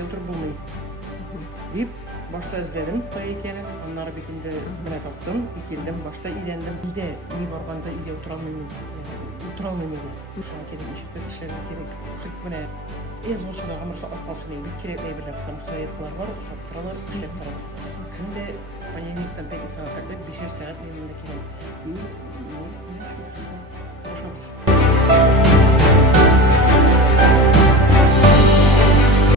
uyda oturup bulmayı deyip başta izledim hikayenin. Onları bitince buna taptım. İkildim, başta iğrendim. İyide, iyi barganda iyide oturalmayayım. Oturalmayayım. Şuna kelip işittir, işlerine kelip. Hık buna ez bolsa da amırsa atmasın eybi. Kirepley bir laptan sayıklar var, saptıralar, işlep tarafı. Künde panyenikten pek insan efektle beşer saat memnundakiler. Boşamız.